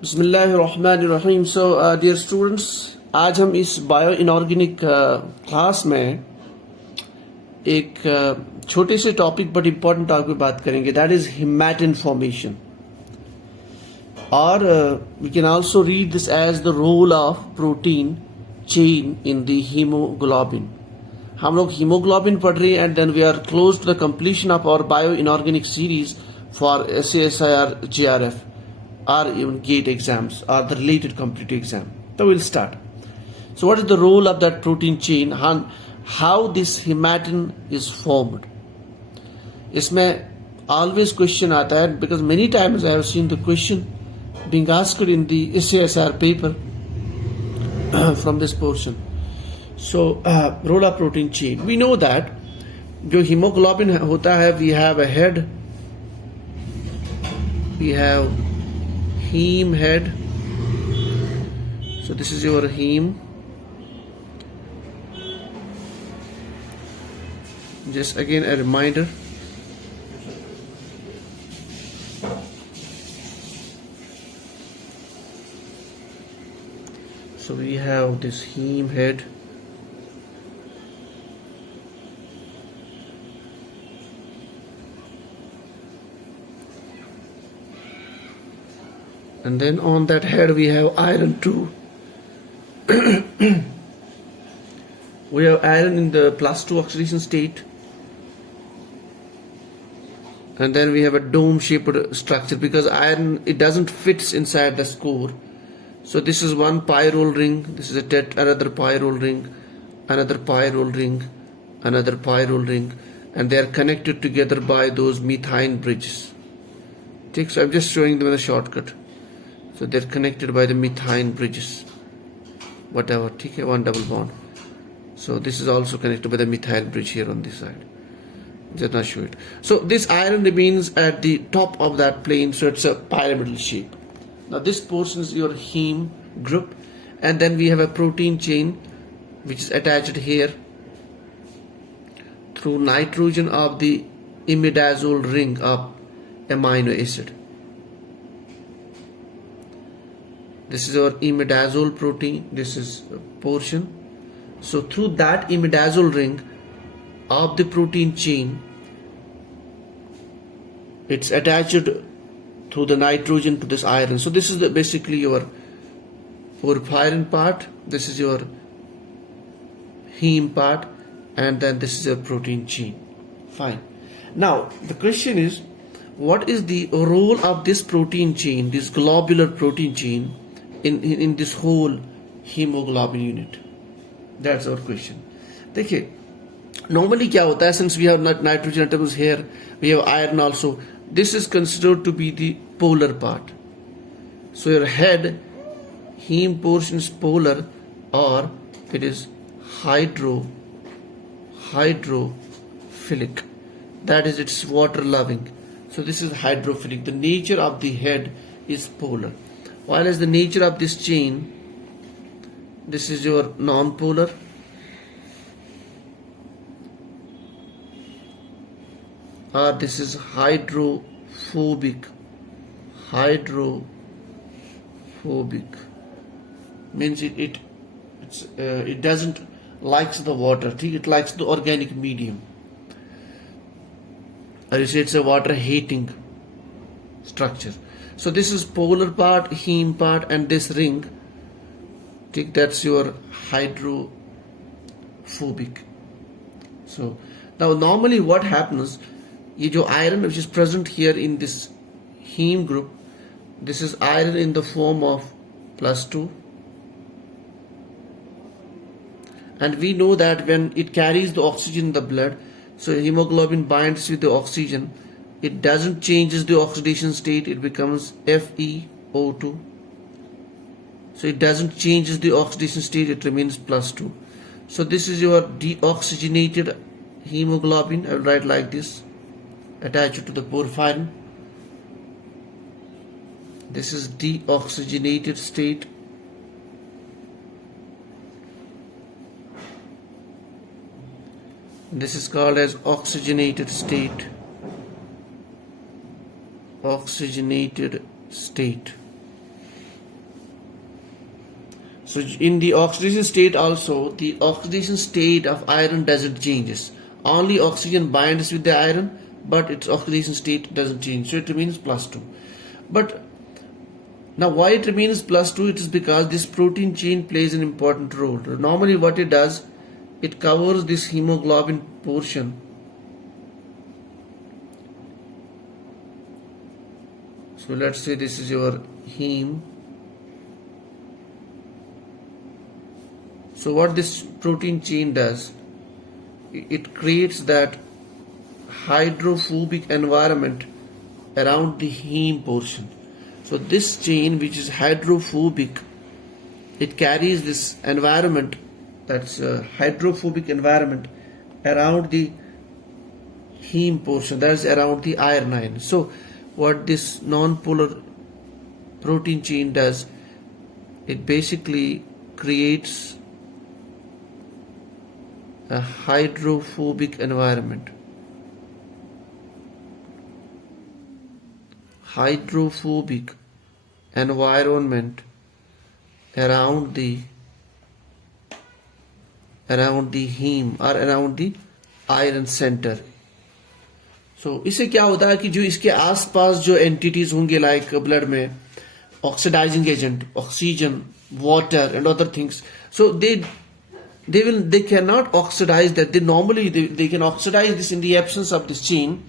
बिस्मिल्लाहिर्रहमानिर्रहीम. So dear students, आज हम इस बायो इनऑर्गेनिक क्लास में एक छोटे से टॉपिक बट इम्पोर्टेंट टॉपिक पे बात करेंगे, दैट इज हेमाटिन फॉर्मेशन. और we can also read this as the role of protein chain in the haemoglobin. हम लोग हीमोग्लोबिन पढ़ रहे हैं and then we are close to the completion of our bio inorganic series for CSIR-JRF or even GATE exams or the related competitive exam. So we'll start. So what is the role of that protein chain and how this hematin is formed? इसमें always question आता है because many times I have seen the question being asked in the CSIR paper from this portion. So role of protein chain. We know that जो hemoglobin होता है, we have a head, we have heme head. So this is your heme. Just again a reminder. So we have this heme head. And then on that head we have iron too. We have iron in the +2 oxidation state. And then we have a dome shaped structure because iron, it doesn't fit inside the core. So this is one pyrrole ring, this is another pyrrole ring, another pyrrole ring, another pyrrole ring, and they are connected together by those methine bridges. Okay, so I'm just showing them in a shortcut. So they're connected by the methine bridges, whatever. Okay, one double bond. So this is also connected by the methyl bridge here on this side. Just not show it. So this iron remains at the top of that plane, so it's a pyramidal shape. Now this portion is your heme group, and then we have a protein chain which is attached here through nitrogen of the imidazole ring of amino acid. This is our imidazole protein, this is a portion. So through that imidazole ring of the protein chain, it's attached through the nitrogen to this iron. So this is basically your porphyrin part, this is your heme part, and then this is your protein chain. Fine. Now the question is, what is the role of this protein chain, this globular protein chain, in this whole hemoglobin unit? That's our question. देखिए, normally क्या होता है, since we have nitrogen atoms here, we have iron also, this is considered to be the polar part. So your head, heme portion is polar, or it is hydrophilic. That is, it's water loving. So this is hydrophilic. The nature of the head is polar. While as the nature of this chain, this is your non-polar, or this is hydrophobic. Hydrophobic means it doesn't likes the water. It likes the organic medium, or you say it's a water hating structure. So this is polar part, heme part, and this ring, okay, that's your hydrophobic. So now normally what happens, ये जो iron which is present here in this heme group, this is iron in the form of +2, and we know that when it carries the oxygen in the blood, so hemoglobin binds with the oxygen, it doesn't changes the oxidation state, it becomes FeO2. So it doesn't changes the oxidation state, it remains +2. So this is your deoxygenated hemoglobin. I will write like this, attached to the porphyrin. This is deoxygenated state. This is called as oxygenated state. Oxygenated state. So in the oxidation state also, the oxidation state of iron doesn't changes. Only oxygen binds with the iron, but its oxidation state doesn't change. So it remains +2. But now why it remains +2? It is because this protein chain plays an important role. Normally what it does, it covers this hemoglobin portion. So let's say this is your heme. So what this protein chain does, it creates that hydrophobic environment around the heme portion. So this chain, which is hydrophobic, it carries this environment, that's a hydrophobic environment around the heme portion, that is around the iron. So what this non-polar protein chain does, it basically creates a hydrophobic environment. Hydrophobic environment around the heme or around the iron center. So इससे क्या होता है कि जो इसके आसपास जो entities होंगे लाइक ब्लड में oxidising agent, oxygen, water and other things, so they cannot oxidize that. They can oxidize this in the absence of this chain.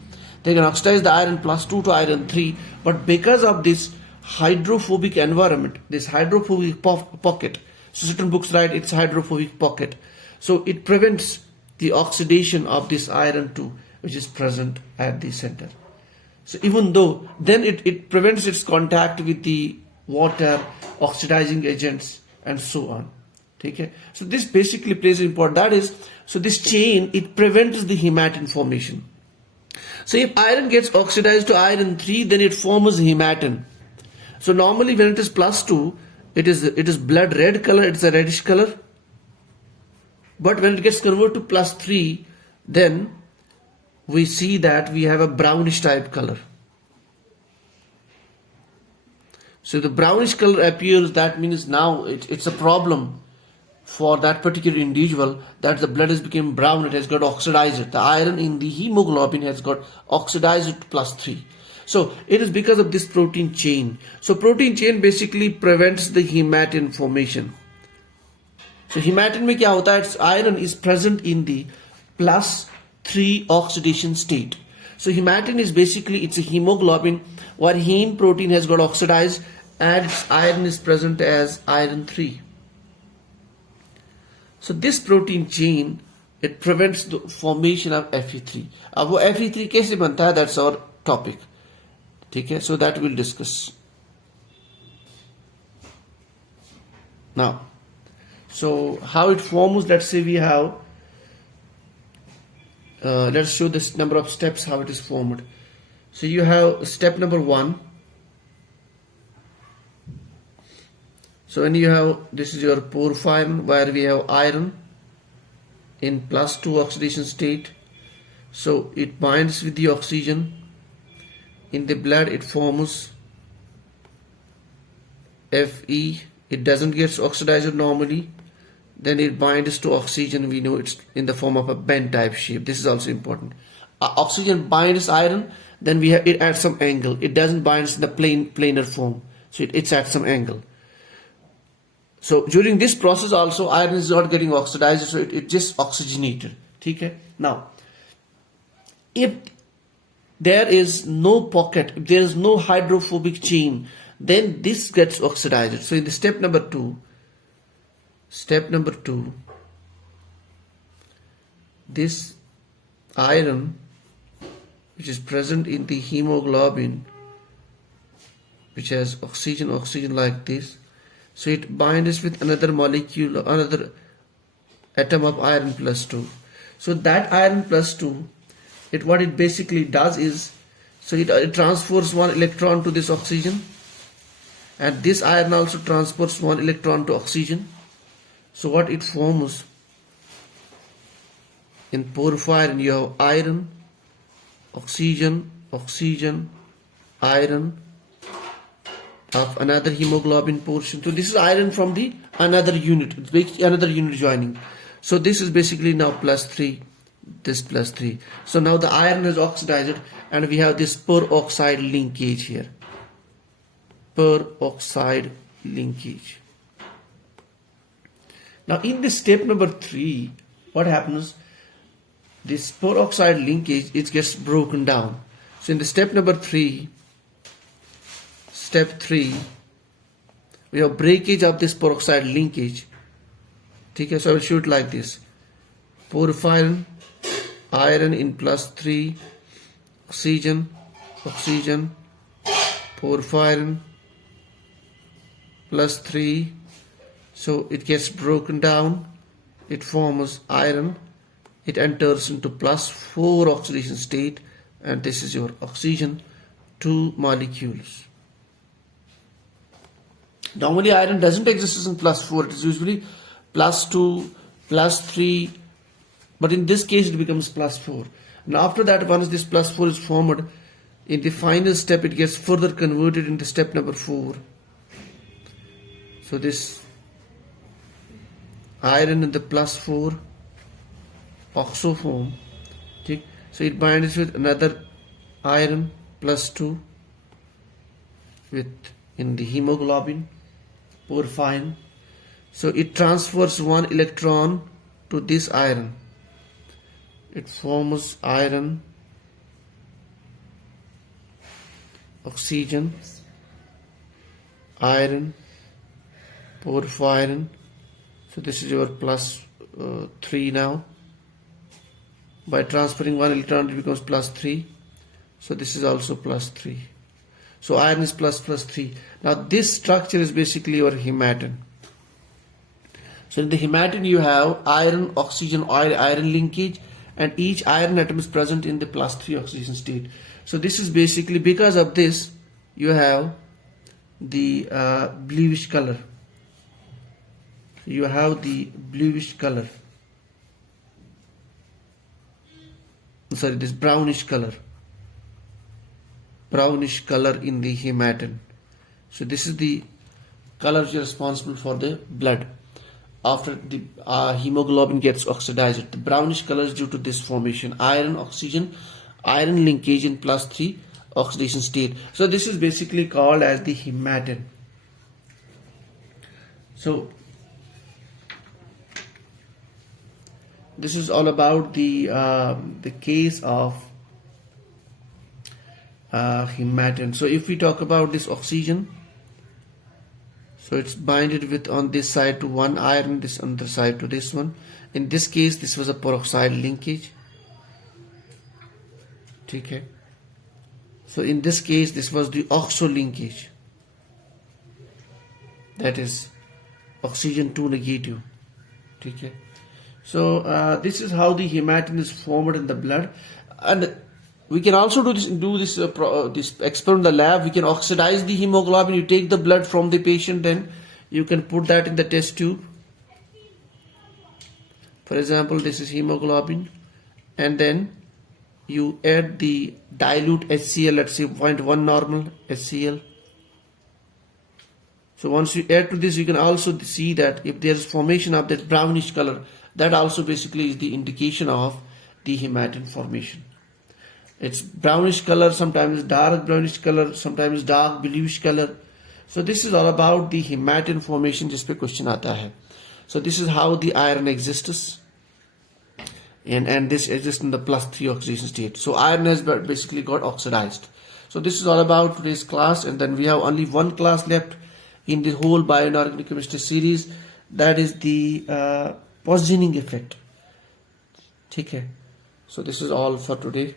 They can oxidize the iron +2 to iron 3, but because of this hydrophobic environment, this hydrophobic pocket, so certain books write it's hydrophobic pocket, so it prevents the oxidation of this iron 2 which is present at the center. So even though then it prevents its contact with the water, oxidizing agents and so on. Okay? So this basically plays an important, that is, so this chain, it prevents the hematin formation. So if iron gets oxidized to iron 3, then it forms hematin. So normally when it is +2, it is blood red color, it's a reddish color. But when it gets converted to +3, then we see that we have a brownish type color. So the brownish color appears, that means now it's a problem for that particular individual, that the blood has become brown, it has got oxidized. The iron in the hemoglobin has got oxidized to +3. So it is because of this protein chain. So protein chain basically prevents the hematin formation. So hematin में क्या होता है? Its iron is present in the +3 oxidation state. So hematin is basically, it's a hemoglobin where heme protein has got oxidized and its iron is present as iron 3. So this protein chain, it prevents the formation of Fe3. अब वो Fe3 कैसे बनता है? That's our topic. ठीक है? So that we'll discuss. Now, so how it forms? Let's say we have. Let's show this number of steps how it is formed. So you have step number 1. So when you have, this is your porphyrin where we have iron in +2 oxidation state. So it binds with the oxygen. In the blood it forms Fe. It doesn't get oxidized normally. Then it binds to oxygen. We know it's in the form of a bend type shape. This is also important. Oxygen binds iron, then we have it at some angle. It doesn't bind in the planar form. So it's at some angle. So during this process also iron is not getting oxidized, so it just oxygenated. Okay? Now, if there is no pocket, if there is no hydrophobic chain, then this gets oxidized. So in the step number 2, this iron which is present in the hemoglobin, which has oxygen like this, so it binds with another molecule, another atom of iron +2. So that iron +2, what it basically does is, so it transfers one electron to this oxygen, and this iron also transports one electron to oxygen. So what it forms in porphyrin, you have iron, oxygen, iron, of another hemoglobin portion. So this is iron from the another unit. It's basically another unit joining. So this is basically now +3, this +3. So now the iron is oxidized and we have this peroxide linkage here. Peroxide linkage. Now in this step number 3, what happens? This peroxide linkage, it gets broken down. So in the step number 3, step 3, we have breakage of this peroxide linkage. Okay, so I will show it like this. Porphyrin, iron in +3, oxygen, porphyrin, +3. So it gets broken down, it forms iron, it enters into +4 oxidation state, and this is your oxygen, 2 molecules. Normally iron doesn't exist in +4, it is usually +2, +3, but in this case it becomes +4. And after that, once this +4 is formed, in the final step it gets further converted into step number 4. So this iron in the +4 oxo form, okay? So it binds with another iron +2 with in the hemoglobin, porphyrin. So it transfers 1 electron to this iron. It forms iron, oxygen, iron, porphyrin. So this is your +3 now. By transferring 1 electron, it becomes +3. So this is also +3. So iron is +3. Now this structure is basically your hematin. So in the hematin you have iron, oxygen, iron linkage, and each iron atom is present in the +3 oxidation state. So this is basically, because of this, you have the bluish color. You have the bluish color. Sorry, this brownish color in the hematin. So this is the colors responsible for the blood after the hemoglobin gets oxidized. The brownish color is due to this formation: iron, oxygen, iron linkage in +3 oxidation state. So this is basically called as the hematin. So this is all about the case of hematin. So if we talk about this oxygen, so it's binded with on this side to 1 iron, this other side to this one. In this case, this was a peroxide linkage. Okay. So in this case, this was the oxo linkage. That is oxygen 2 negative. Okay. So this is how the hematin is formed in the blood, and we can also do this experiment in the lab. We can oxidize the hemoglobin. You take the blood from the patient, then you can put that in the test tube. For example, this is hemoglobin, and then you add the dilute HCl, let's say 0.1 normal HCl. So once you add to this, you can also see that if there is formation of that brownish color, that also basically is the indication of the hematin formation. It's brownish color, sometimes dark brownish color, sometimes dark bluish color. So this is all about the hematin formation, जिस पे question आता है. So this is how the iron exists, and this exists in the +3 oxidation state. So iron has basically got oxidized. So this is all about today's class, and then we have only one class left in the whole bioinorganic chemistry series. That is the positioning effect. Okay. So this is all for today.